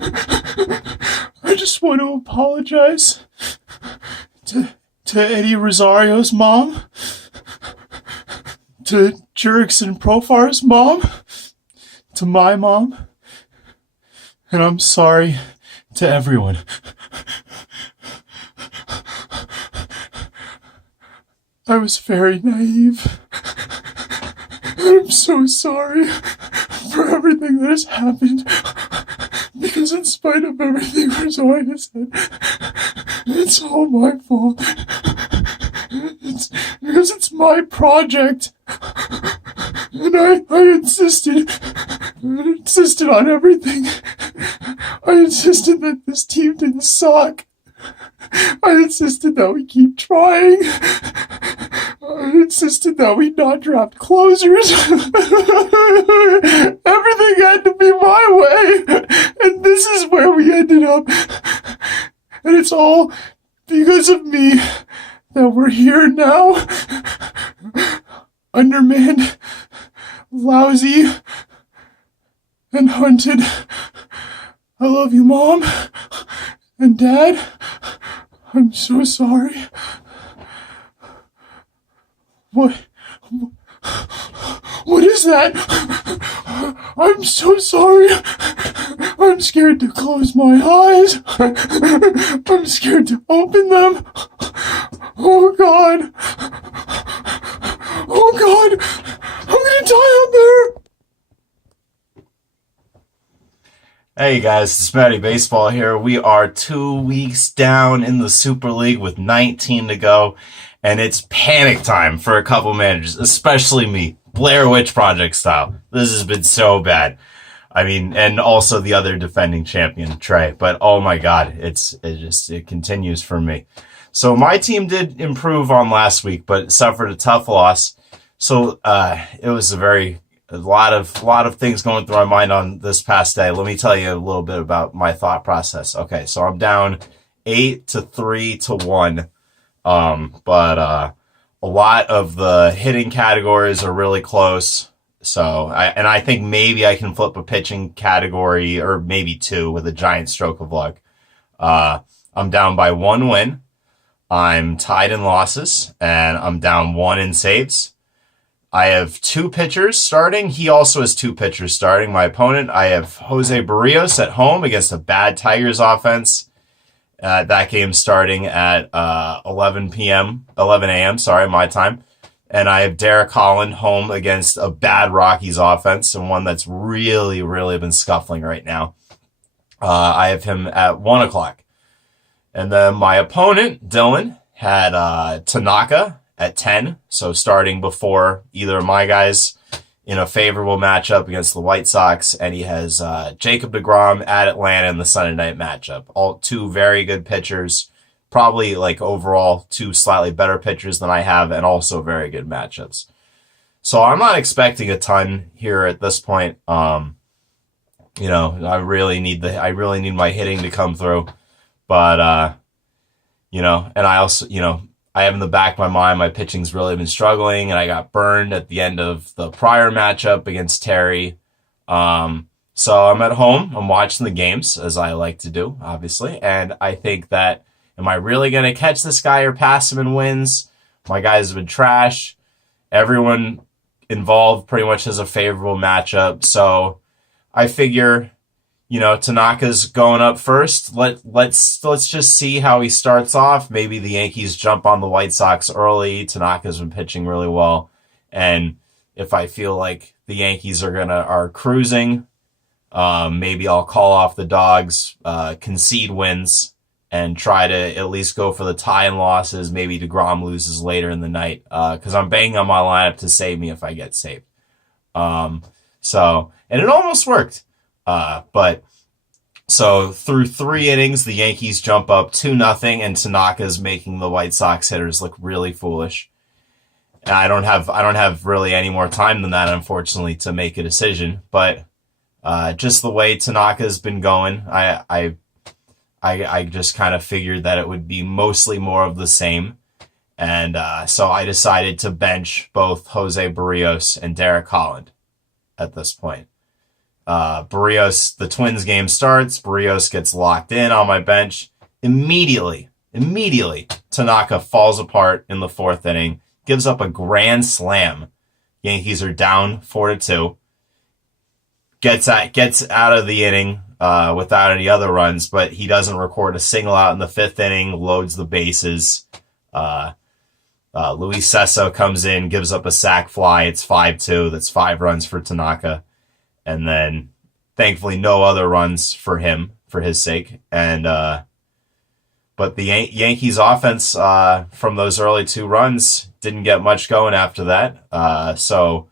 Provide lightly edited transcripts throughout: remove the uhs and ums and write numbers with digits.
I just want to apologize to Eddie Rosario's mom, to Jurickson Profar's mom, to my mom, and I'm sorry to everyone. I was very naive. I'm so sorry for everything that has happened. Because in spite of everything Rosaria said, it's all my fault. It's because it's my project. And I insisted on everything. I insisted that this team didn't suck. I insisted that we keep trying. I insisted that we not draft closers. Everything had to be my way. And this is where we ended up. And it's all because of me that we're here now. Undermanned, lousy, and hunted. I love you, Mom and Dad. I'm so sorry. What is that? I'm so sorry. I'm scared to close my eyes. I'm scared to open them. Oh God. Oh God. I'm gonna die out there. Hey guys, it's Matty Baseball here. We are 2 weeks down in the Super League with 19 to go, and it's panic time for a couple managers, especially me, Blair Witch Project style. This has been so bad. I mean, and also the other defending champion, Trey. But oh my God, it continues for me. So my team did improve on last week, but suffered a tough loss. So it was a lot of things going through my mind on this past day. Let me tell you a little bit about my thought process. Okay, so I'm down 8-3-1. But a lot of the hitting categories are really close. So I think maybe I can flip a pitching category or maybe two with a giant stroke of luck. I'm down by 1 win. I'm tied in losses and I'm down 1 in saves. I have 2 pitchers starting. He also has 2 pitchers starting. My opponent, I have Jose Barrios at home against a bad Tigers offense. That game starting at 11 a.m., my time. And I have Derek Holland home against a bad Rockies offense and one that's really, really been scuffling right now. I have him at 1 o'clock. And then my opponent, Dylan, had Tanaka at 10, so starting before either of my guys in a favorable matchup against the White Sox, and he has Jacob deGrom at Atlanta in the Sunday night matchup. All 2 very good pitchers, probably like overall 2 slightly better pitchers than I have, and also very good matchups. So I'm not expecting a ton here at this point. I really need my hitting to come through, but and I also I have in the back of my mind, my pitching's really been struggling, and I got burned at the end of the prior matchup against Terry. So I'm at home. I'm watching the games, as I like to do, obviously. And I think that, am I really going to catch this guy or pass him in wins? My guys have been trash. Everyone involved pretty much has a favorable matchup. So I figure, Tanaka's going up first. Let's just see how he starts off. Maybe the Yankees jump on the White Sox early. Tanaka's been pitching really well, and if I feel like the Yankees are cruising, maybe I'll call off the dogs, concede wins, and try to at least go for the tie in losses. Maybe DeGrom loses later in the night, because I'm banging on my lineup to save me if I get saved. And it almost worked. So through 3 innings, the Yankees jump up 2-0, and Tanaka's making the White Sox hitters look really foolish. And I don't have really any more time than that, unfortunately, to make a decision. But just the way Tanaka's been going, I just kind of figured that it would be mostly more of the same. And so I decided to bench both Jose Barrios and Derek Holland at this point. Barrios, the Twins game starts. Barrios gets locked in on my bench. Immediately, Tanaka falls apart in the 4th inning, gives up a grand slam. Yankees are down 4-2. Gets out of the inning without any other runs, but he doesn't record a single out in the 5th inning, loads the bases. Luis Sesso comes in, gives up a sac fly. It's 5-2. That's 5 runs for Tanaka. And then, thankfully, no other runs for him, for his sake. And but the Yankees offense from those early 2 runs didn't get much going after that. So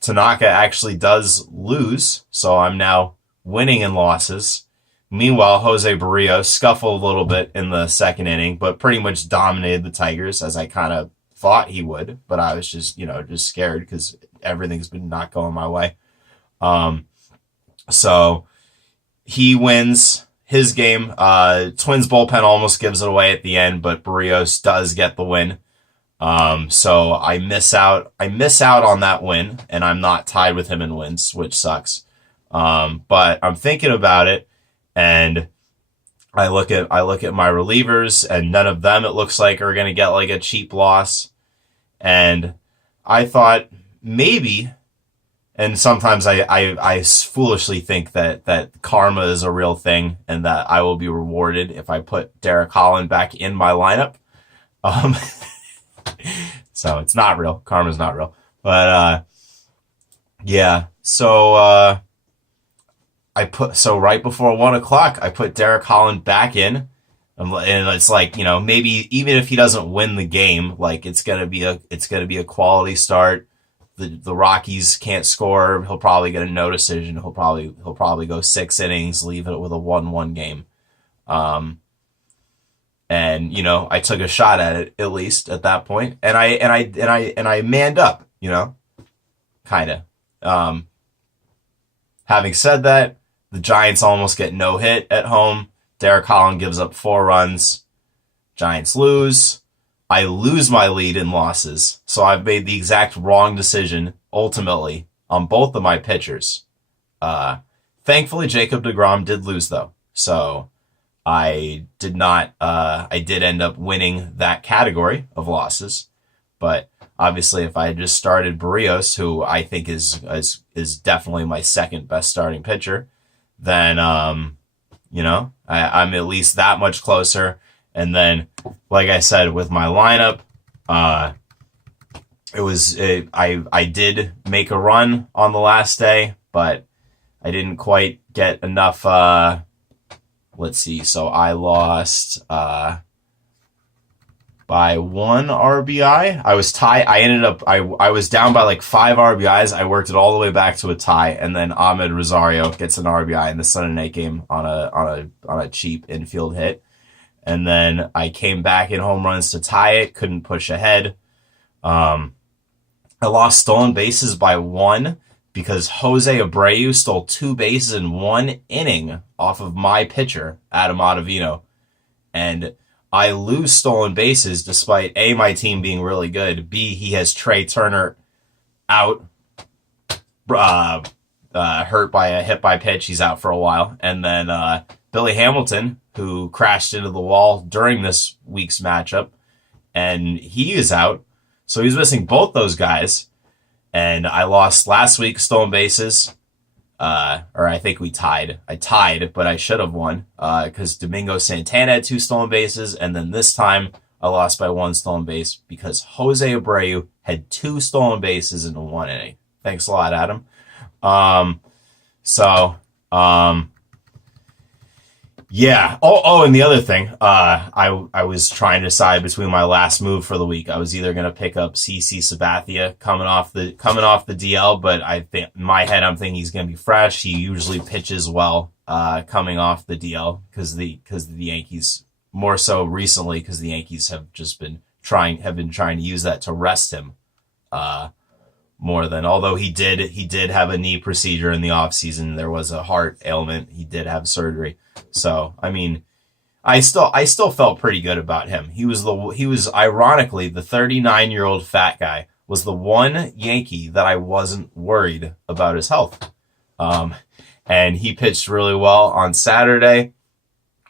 Tanaka actually does lose. So I'm now winning in losses. Meanwhile, Jose Barrios scuffled a little bit in the 2nd inning, but pretty much dominated the Tigers, as I kind of thought he would. But I was just scared because everything's been not going my way. So he wins his game. Twins bullpen almost gives it away at the end, but Barrios does get the win. So I miss out on that win, and I'm not tied with him in wins, which sucks. But I'm thinking about it, and I look at my relievers, and none of them, it looks like, are going to get like a cheap loss. And I thought maybe, and sometimes I foolishly think that karma is a real thing, and that I will be rewarded if I put Derek Holland back in my lineup. So it's not real. Karma's not real. But yeah. So right before 1:00, I put Derek Holland back in, and it's like, maybe even if he doesn't win the game, like it's gonna be a quality start. The Rockies can't score. He'll probably get a no decision. He'll probably go 6 innings, leave it with a 1-1 game. And I took a shot at it, at least at that point, and I manned up, kind of. Having said that, the Giants almost get no hit at home. Derek Holland gives up 4 runs. Giants lose. I lose my lead in losses, so I've made the exact wrong decision ultimately on both of my pitchers. Thankfully, Jacob deGrom did lose though, so I did not. I did end up winning that category of losses, but obviously, if I had just started Barrios, who I think is definitely my 2nd best starting pitcher, then I'm at least that much closer. And then, like I said, with my lineup, I did make a run on the last day, but I didn't quite get enough. Let's see. So I lost by 1 RBI. I was tied. I was down by like 5 RBIs. I worked it all the way back to a tie, and then Ahmed Rosario gets an RBI in the Sunday night game on a cheap infield hit. And then I came back in home runs to tie it. Couldn't push ahead. I lost stolen bases by 1 because Jose Abreu stole 2 bases in 1 inning off of my pitcher, Adam Ottavino. And I lose stolen bases despite A, my team being really good, B, he has Trey Turner out, hurt by a hit by pitch. He's out for a while. And then Billy Hamilton, who crashed into the wall during this week's matchup, and he is out. So he's missing both those guys. And I lost last week stolen bases. Or I think we tied. I tied, but I should have won because Domingo Santana had 2 stolen bases. And then this time I lost by 1 stolen base because Jose Abreu had 2 stolen bases in 1 inning. Thanks a lot, Adam. Yeah. Oh, and the other thing, I was trying to decide between my last move for the week. I was either going to pick up CC Sabathia coming off the DL, but I think in my head I'm thinking he's going to be fresh. He usually pitches well coming off the DL because the Yankees, more so recently because the Yankees have been trying to use that to rest him more than, although he did have a knee procedure in the offseason. There was a heart ailment. He did have surgery. So, I mean, I still felt pretty good about him. He was ironically, the 39-year-old fat guy was the one Yankee that I wasn't worried about his health. And he pitched really well on Saturday.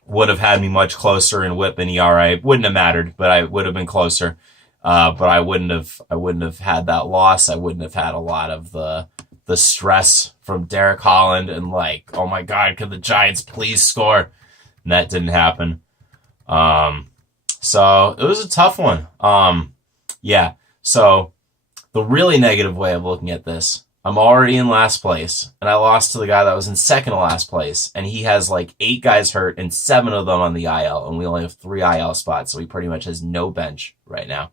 Would have had me much closer in WHIP and ERA. Wouldn't have mattered, but I would have been closer. But I wouldn't have had that loss. I wouldn't have had a lot of the stress from Derek Holland and like, oh my God, could the Giants please score? And that didn't happen. So it was a tough one. Yeah. So the really negative way of looking at this, I'm already in last place, and I lost to the guy that was in second to last place, and he has like 8 guys hurt and 7 of them on the IL, and we only have 3 IL spots, so he pretty much has no bench right now.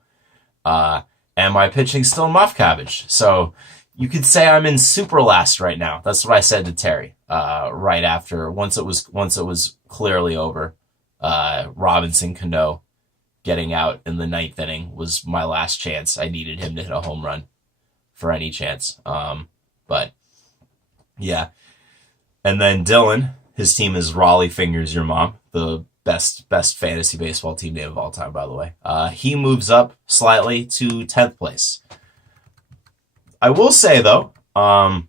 And my pitching's still muff cabbage, so you could say I'm in super last right now. That's what I said to Terry right after, once it was clearly over. Robinson Cano getting out in the 9th inning was my last chance. I needed him to hit a home run for any chance. But yeah. And then Dylan, his team is Raleigh Fingers Your Mom, the best fantasy baseball team name of all time, by the way. He moves up slightly to 10th place. I will say, though, a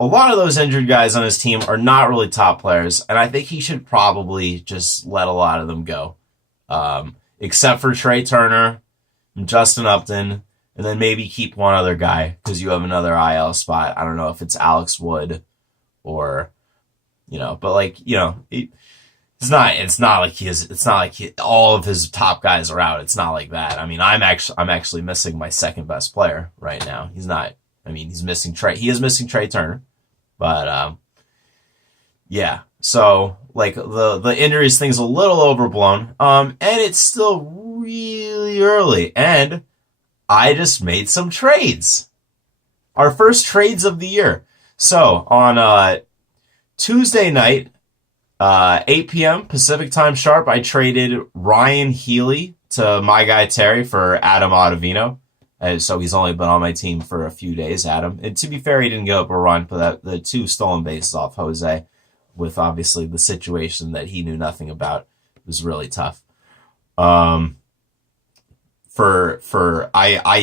lot of those injured guys on his team are not really top players, and I think he should probably just let a lot of them go. Except for Trey Turner and Justin Upton, and then maybe keep one other guy because you have another IL spot. I don't know if it's Alex Wood or, but like, it's not like all of his top guys are out. It's not like that. I mean, I'm actually missing my second best player right now. He's missing Trey. He is missing Trey Turner, but, yeah. So like the injuries thing's a little overblown. And it's still really early, and I just made some trades. Our first trades of the year. So on Tuesday night, 8 p.m. Pacific time sharp, I traded Ryan Healy to my guy Terry for Adam Ottavino. And so he's only been on my team for a few days, Adam. And to be fair, he didn't give up a run, but the 2 stolen bases off Jose, with obviously the situation that he knew nothing about, it was really tough. I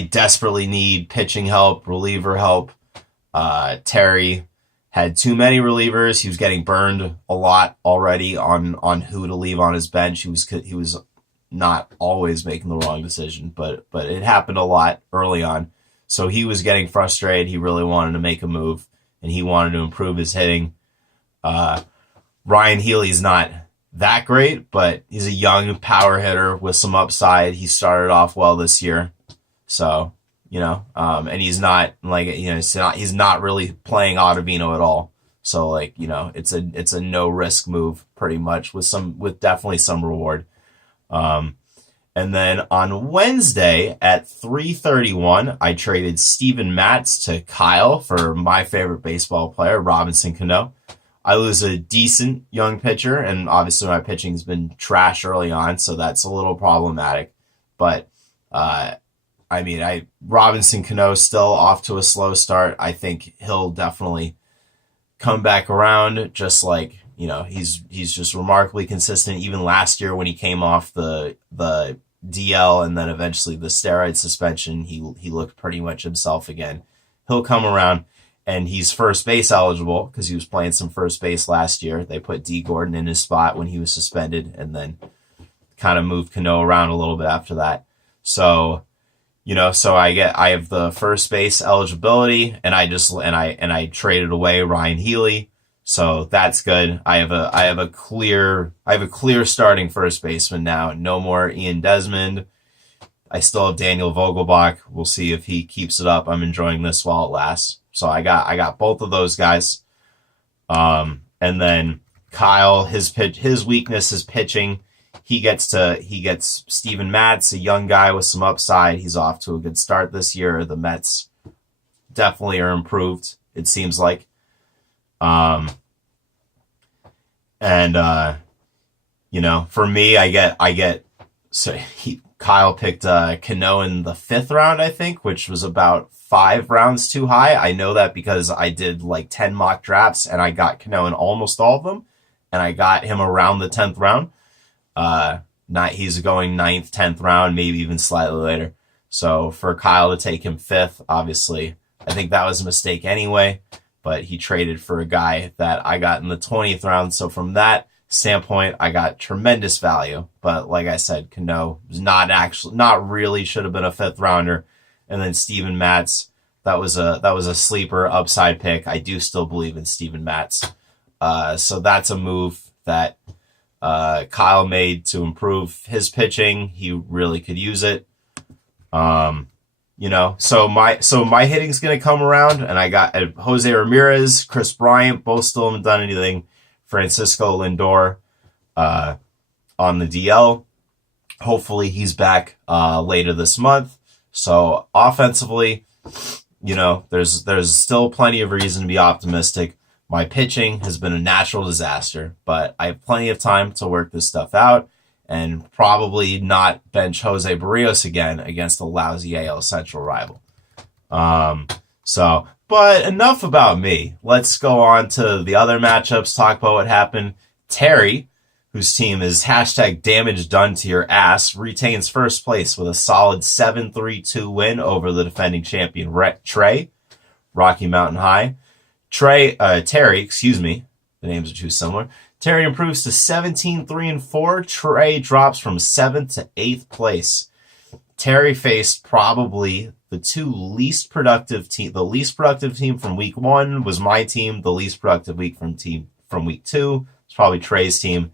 desperately need pitching help, reliever help. Terry had too many relievers. He was getting burned a lot already on who to leave on his bench. He was not always making the wrong decision, but it happened a lot early on. So he was getting frustrated. He really wanted to make a move, and he wanted to improve his hitting. Ryan Healy's not that great, but he's a young power hitter with some upside. He started off well this year. So, and he's not like, he's not really playing Ottavino at all. So like, it's a no risk move pretty much with definitely some reward. And then on Wednesday at 3:31, I traded Steven Matz to Kyle for my favorite baseball player, Robinson Cano. I lose a decent young pitcher, and obviously my pitching's been trash early on, so that's a little problematic. But, Robinson Cano's still off to a slow start. I think he'll definitely come back around, just like, he's just remarkably consistent. Even last year when he came off the DL and then eventually the steroid suspension, he looked pretty much himself again. He'll come around. And he's first base eligible because he was playing some first base last year. They put D. Gordon in his spot when he was suspended, and then kind of moved Cano around a little bit after that. So, so I have the first base eligibility, and I traded away Ryan Healy. So that's good. I have a clear starting first baseman now. No more Ian Desmond. I still have Daniel Vogelbach. We'll see if he keeps it up. I'm enjoying this while it lasts. So I got both of those guys. And then Kyle, his weakness is pitching. He gets Steven Matz, a young guy with some upside. He's off to a good start this year. The Mets definitely are improved, it seems like. For me, Kyle picked Cano in the 5th round, I think, which was about 5 rounds too high. I know that because I did like 10 mock drafts and I got Cano in almost all of them, and I got him around the 10th round. He's going 9th, 10th round, maybe even slightly later. So for Kyle to take him 5th, obviously, I think that was a mistake anyway. but he traded for a guy that I got in the 20th round. So from that standpoint, I got tremendous value. But like I said, Cano was not really should have been a 5th rounder. And then Steven Matz, that was a sleeper upside pick. I do still believe in Steven Matz. So that's a move that Kyle made to improve his pitching. He really could use it. So my hitting's gonna come around, and I got Jose Ramirez, Chris Bryant, both still haven't done anything. Francisco Lindor on the DL. Hopefully he's back later this month. So offensively, there's still plenty of reason to be optimistic. My pitching has been a natural disaster, but I have plenty of time to work this stuff out and probably not bench Jose Barrios again against a lousy AL Central rival. But enough about me. Let's go on to the other matchups, talk about what happened. Terry, whose team is #damage done to your ass, retains first place with a solid 7-3-2 win over the defending champion Trey, Rocky Mountain High. Terry, the names are too similar. Terry improves to 17-3-4. Trey drops from 7th to 8th place. Terry faced probably the least productive team. The least productive team from week 1 was my team. The least productive from week 2 is probably Trey's team.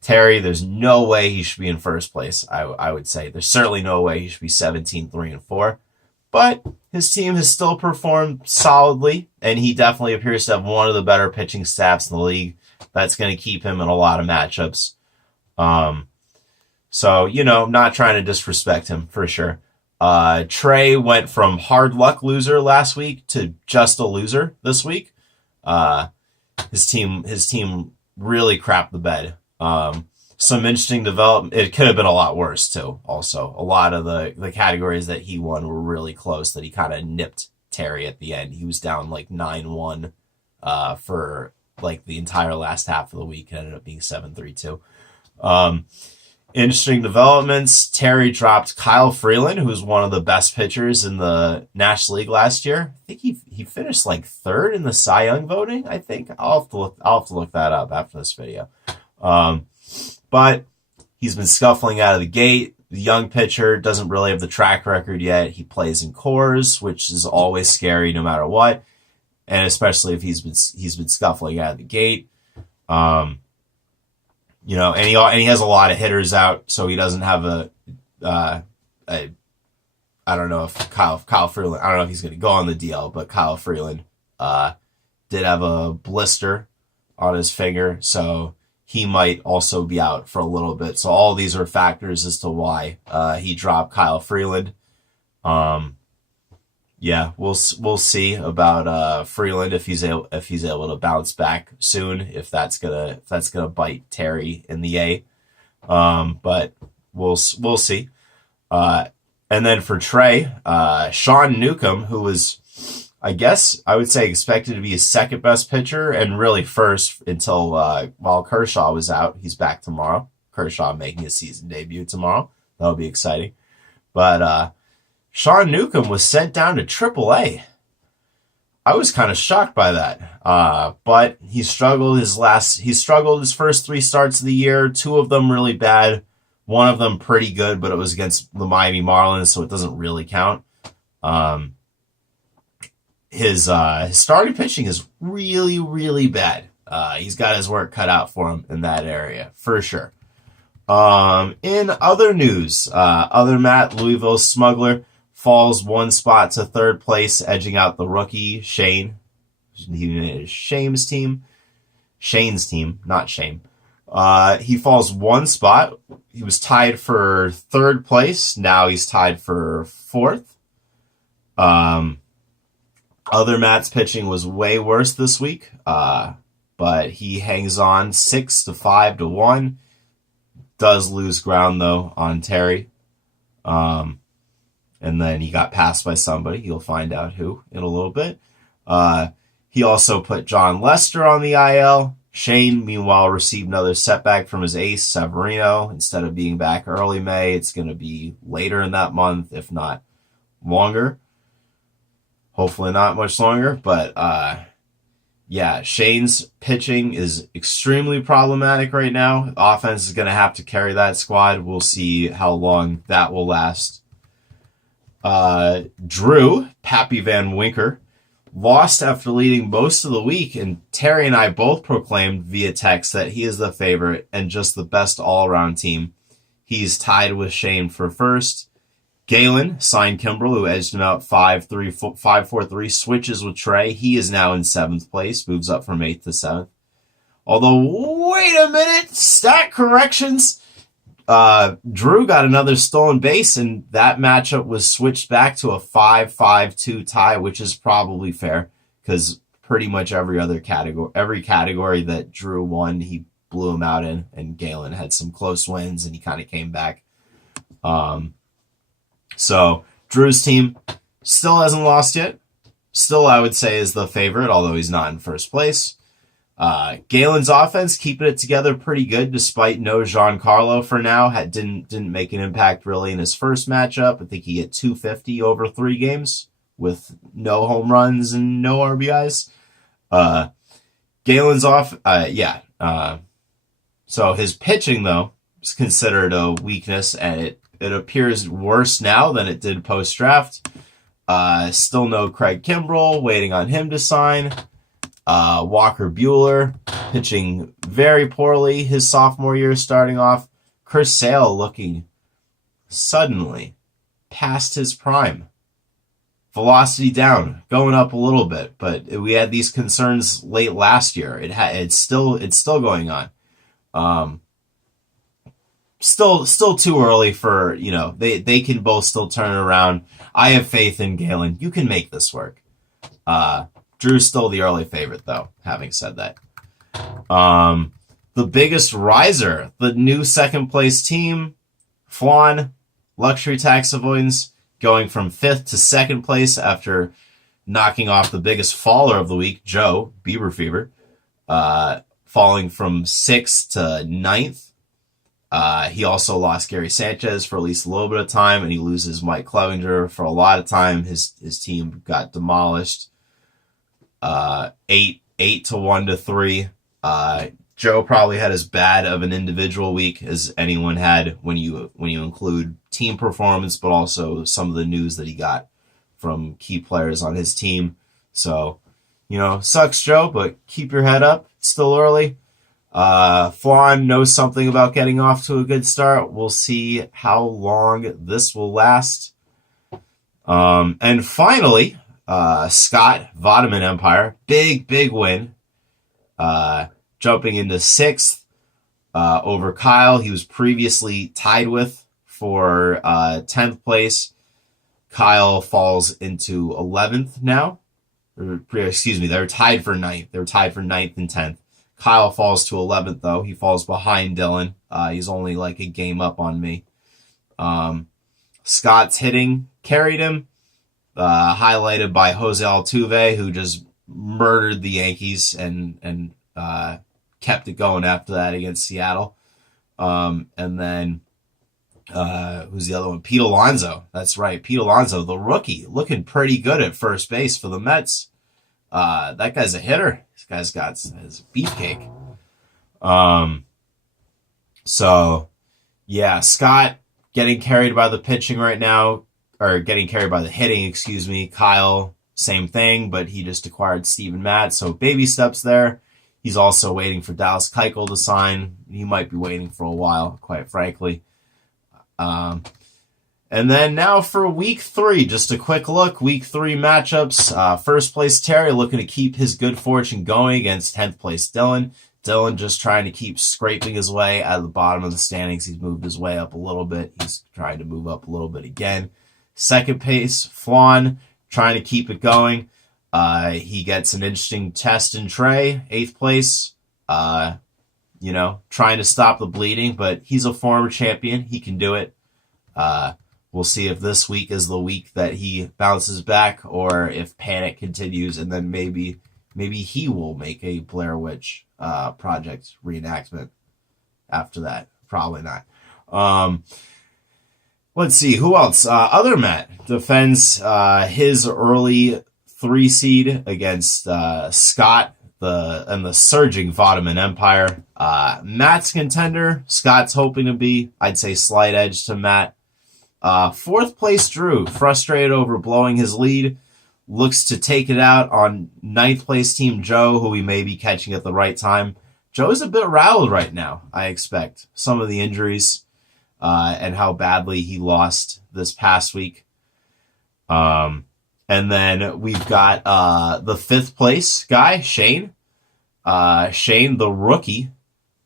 Terry, there's no way he should be in first place. I would say there's certainly no way he should be 17-3-4. But his team has still performed solidly, and he definitely appears to have one of the better pitching staffs in the league. That's going to keep him in a lot of matchups. Not trying to disrespect him for sure. Trey went from hard luck loser last week to just a loser this week. His team really crapped the bed. Some interesting development. It could have been a lot worse too. Also, a lot of the categories that he won were really close. That he kind of nipped Terry at the end. He was down like 9-1 for like the entire last half of the week. It ended up being 7-3-2. Interesting developments. Terry dropped Kyle Freeland, who was one of the best pitchers in the National League last year. I think he finished like 3rd in the Cy Young voting. I think I'll have to look that up after this video. But he's been scuffling out of the gate. The young pitcher doesn't really have the track record yet. He plays in cores, which is always scary no matter what, and especially if he's been scuffling out of the gate. And he has a lot of hitters out, so he doesn't have I don't know if Kyle Freeland. I don't know if he's going to go on the DL, but Kyle Freeland did have a blister on his finger, so he might also be out for a little bit. So all these are factors as to why he dropped Kyle Freeland. We'll see about Freeland if he's able to bounce back soon. If that's gonna bite Terry in the A. But we'll see. And then for Trey, Sean Newcomb, who was, I guess I would say, expected to be his second best pitcher and really first until while Kershaw was out. He's back tomorrow. Kershaw making his season debut tomorrow. That'll be exciting. But Sean Newcomb was sent down to AAA. I was kind of shocked by that. But he struggled his first 3 starts of the year. 2 of them really bad. One of them pretty good, but it was against the Miami Marlins, so it doesn't really count. His starting pitching is really, really bad. He's got his work cut out for him in that area, for sure. In other news, other Matt, Louisville Smuggler falls 1 spot to 3rd place, edging out the rookie, Shane. Shane's team, not Shame. He falls 1 spot. He was tied for 3rd place. Now he's tied for 4th. Other Matt's pitching was way worse this week, but he hangs on 6-5-1. Does lose ground, though, on Terry. And then he got passed by somebody. You'll find out who in a little bit. He also put John Lester on the IL. Shane, meanwhile, received another setback from his ace, Severino. Instead of being back early May, it's going to be later in that month, if not longer. Hopefully not much longer, but yeah, Shane's pitching is extremely problematic right now. Offense is going to have to carry that squad. We'll see how long that will last. Drew, Pappy Van Winker, lost after leading most of the week, and Terry and I both proclaimed via text that he is the favorite and just the best all-around team. He's tied with Shane for first. Galen signed Kimbrel, who edged him out 5-4-3, switches with Trey. He is now in 7th place, moves up from 8th to 7th. Although, wait a minute, stat corrections. Drew got another stolen base, and that matchup was switched back to a 5-5-2 tie, which is probably fair because pretty much every category that Drew won, he blew him out in, and Galen had some close wins, and he kind of came back. So Drew's team still hasn't lost yet. Still, I would say, is the favorite, although he's not in first place. Galen's offense keeping it together pretty good despite no Giancarlo for now. Didn't make an impact really in his first matchup. I think he hit 250 over 3 games with no home runs and no RBIs. Galen's off. So his pitching, though, is considered a weakness, and it appears worse now than it did post-draft. Still no Craig Kimbrel, waiting on him to sign. Walker Buehler pitching very poorly his sophomore year starting off. Chris Sale looking suddenly past his prime. Velocity down, going up a little bit, but we had these concerns late last year. It's still going on. Still too early for, they can both still turn it around. I have faith in Galen. You can make this work. Drew's still the early favorite, though, having said that. The biggest riser, the new second-place team, Flan, Luxury Tax Avoidance, going from 5th to 2nd place after knocking off the biggest faller of the week, Joe, Bieber Fever, falling from 6th to 9th. He also lost Gary Sanchez for at least a little bit of time, and he loses Mike Clevenger for a lot of time. His team got demolished. 8-1-3. Joe probably had as bad of an individual week as anyone had when you include team performance, but also some of the news that he got from key players on his team. So, sucks, Joe, but keep your head up. It's still early. Flan knows something about getting off to a good start. We'll see how long this will last. And finally, Scott, Vitamin Empire, big win. Jumping into 6th over Kyle. He was previously tied with for 10th place. Kyle falls into 11th now. Excuse me, they're tied for 9th. They were tied for 9th and 10th. Kyle falls to 11th, though. He falls behind Dylan. He's only like a game up on me. Scott's hitting carried him. Highlighted by Jose Altuve, who just murdered the Yankees and kept it going after that against Seattle. And then, who's the other one? Pete Alonso. That's right. Pete Alonso, the rookie, looking pretty good at first base for the Mets. That guy's a hitter. This guy's got his beefcake. So, yeah, Scott getting carried by the pitching right now, or getting carried by the hitting, excuse me. Kyle, same thing, but he just acquired Steven Matt, so baby steps there. He's also waiting for Dallas Keuchel to sign. He might be waiting for a while, quite frankly. And then now for week 3, just a quick look. Week 3 matchups. First place Terry looking to keep his good fortune going against 10th place Dylan. Dylan just trying to keep scraping his way out of the bottom of the standings. He's moved his way up a little bit. He's trying to move up a little bit again. Second place Flan trying to keep it going. He gets an interesting test in Trey, 8th place. Trying to stop the bleeding, but he's a former champion. He can do it. We'll see if this week is the week that he bounces back, or if panic continues, and then maybe he will make a Blair Witch Project reenactment after that. Probably not. Let's see, who else? Other Matt defends his early 3 seed against Scott and the surging Vaudeman Empire. Matt's contender. Scott's hoping to be, I'd say, slight edge to Matt. 4th place Drew, frustrated over blowing his lead, looks to take it out on 9th place team Joe, who we may be catching at the right time. Joe's a bit rattled right now, I expect. Some of the injuries and how badly he lost this past week. And then we've got the 5th place guy, Shane. Shane, the rookie,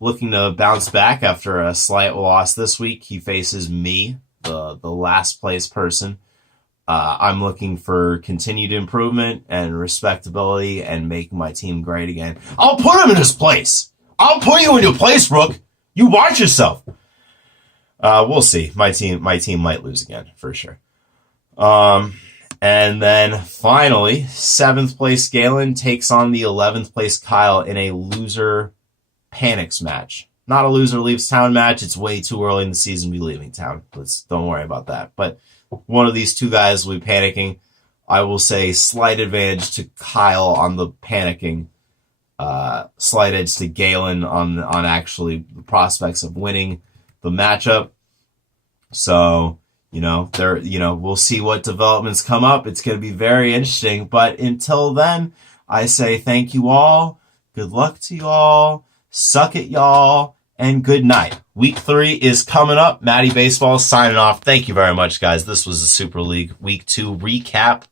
looking to bounce back after a slight loss this week. He faces me, the last place person. I'm looking for continued improvement and respectability and making my team great again. I'll put him in his place. I'll put you in your place, Rook. You watch yourself. We'll see. My team might lose again for sure. And then finally, 7th place Galen takes on the 11th place Kyle in a loser panics match. Not a loser leaves town match. It's way too early in the season to be leaving town. Don't worry about that. But one of these two guys will be panicking. I will say slight advantage to Kyle on the panicking. Slight edge to Galen on actually the prospects of winning the matchup. So, we'll see what developments come up. It's going to be very interesting. But until then, I say thank you all. Good luck to you all. Suck it, y'all. And good night. Week 3 is coming up. Matty Baseball signing off. Thank you very much, guys. This was the Super League Week 2 recap.